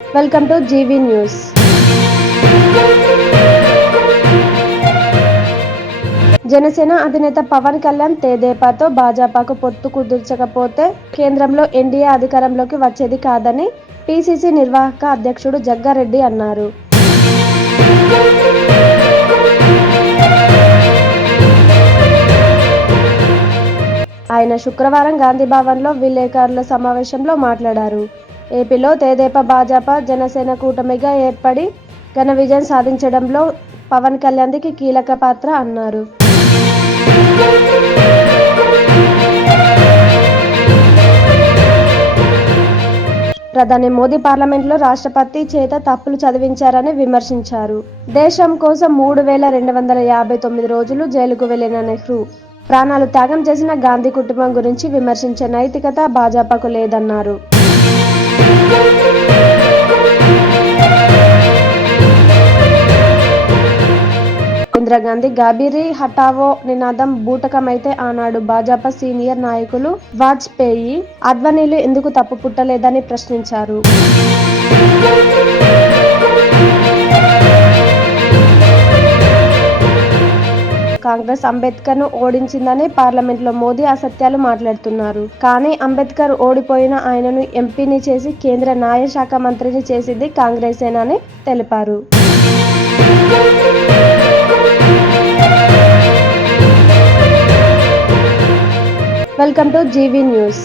Welcome to GV news Janasena అధినేత పవన్ కళ్యాణ్ తేదేపాతో భాజపాకు పొత్తు కుదుర్చకపోతే కేంద్రంలో ఎన్డీఏ అధికారంలోకి వచ్చేది కాదని పిసిసి నిర్వాహక అధ్యక్షుడు జగ్గారెడ్డి అన్నారు. ఆయన శుక్రవారం గాంధీభవన్లో విలేకరుల సమావేశంలో మాట్లాడారు. ఏపీలో తెదేపా భాజపా జనసేన కూటమిగా ఏర్పడి ఘన విజయం సాధించడంలో పవన్ కళ్యాణ్కి కీలక పాత్ర అన్నారు. ప్రధాని మోదీ పార్లమెంట్లో రాష్ట్రపతి చేత తప్పులు చదివించారని విమర్శించారు. దేశం కోసం మూడు వేల రెండు వందల యాభై తొమ్మిది రోజులు జైలుకు వెళ్ళిన నెహ్రూ ప్రాణాలు త్యాగం చేసిన గాంధీ కుటుంబం గురించి విమర్శించే నైతికత భాజపాకు లేదన్నారు. ఇందిరాగాంధీ గాబిరి హటావో నినాదం బూటకమైతే ఆనాడు భాజపా సీనియర్ నాయకులు వాజ్పేయి అద్వానీలు ఎందుకు తప్పు పుట్టలేదని ప్రశ్నించారు. కాంగ్రెస్ అంబేద్కర్ను ఓడించిందని పార్లమెంట్లో మోదీ అసత్యాలు మాట్లాడుతున్నారు. కానీ అంబేద్కర్ ఓడిపోయిన ఆయనను ఎంపీని చేసి కేంద్ర న్యాయ శాఖ మంత్రిని చేసింది కాంగ్రెసేనని తెలిపారు. Welcome to GV news.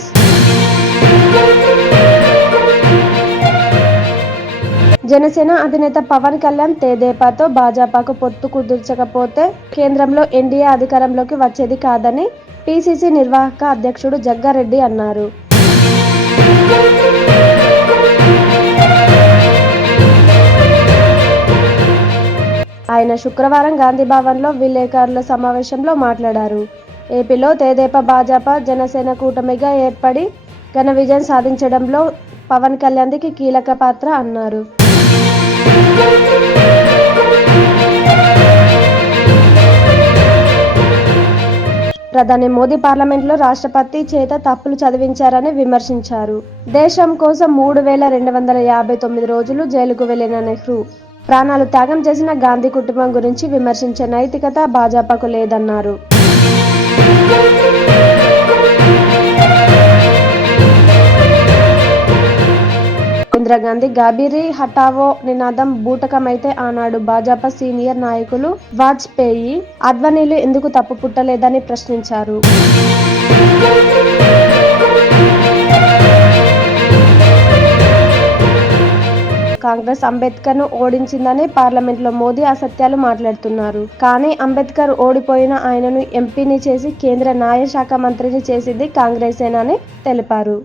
Janasena అధినేత పవన్ కళ్యాణ్ తేదేపాతో భాజపాకు పొత్తు కుదుర్చకపోతే కేంద్రంలో ఎన్డీఏ అధికారంలోకి వచ్చేది కాదని పీసీసీ నిర్వాహక అధ్యక్షుడు జగ్గారెడ్డి అన్నారు. ఆయన శుక్రవారం గాంధీభవన్లో విలేకరుల సమావేశంలో మాట్లాడారు. ఏపీలో తెదేపా భాజపా జనసేన కూటమిగా ఏర్పడి ఘన విజయం సాధించడంలో పవన్ కళ్యాణ్కి కీలక పాత్ర అన్నారు. ప్రధాని మోదీ పార్లమెంట్లో రాష్ట్రపతి చేత తప్పులు చదివించారని విమర్శించారు. దేశం కోసం మూడు వేల రెండు వందల యాభై తొమ్మిది రోజులు జైలుకు వెళ్ళిన నెహ్రూ ప్రాణాలు త్యాగం చేసిన గాంధీ కుటుంబం గురించి విమర్శించే నైతికత భాజపాకు లేదన్నారు. ఇందిరాగాంధీ గాబిరి హటావో నినాదం బూటకమైతే ఆనాడు భాజపా సీనియర్ నాయకులు వాజ్పేయి అద్వానీలు ఎందుకు తప్పు పుట్టలేదని ప్రశ్నించారు కాంగ్రెస్ అంబేద్కర్ను ఓడించిందని పార్లమెంట్లో మోదీ అసత్యాలు మాట్లాడుతున్నారు కానీ అంబేద్కర్ ఓడిపోయిన ఆయనను ఎంపీని చేసి కేంద్ర న్యాయ శాఖ మంత్రిని చేసింది కాంగ్రెసేనని తెలిపారు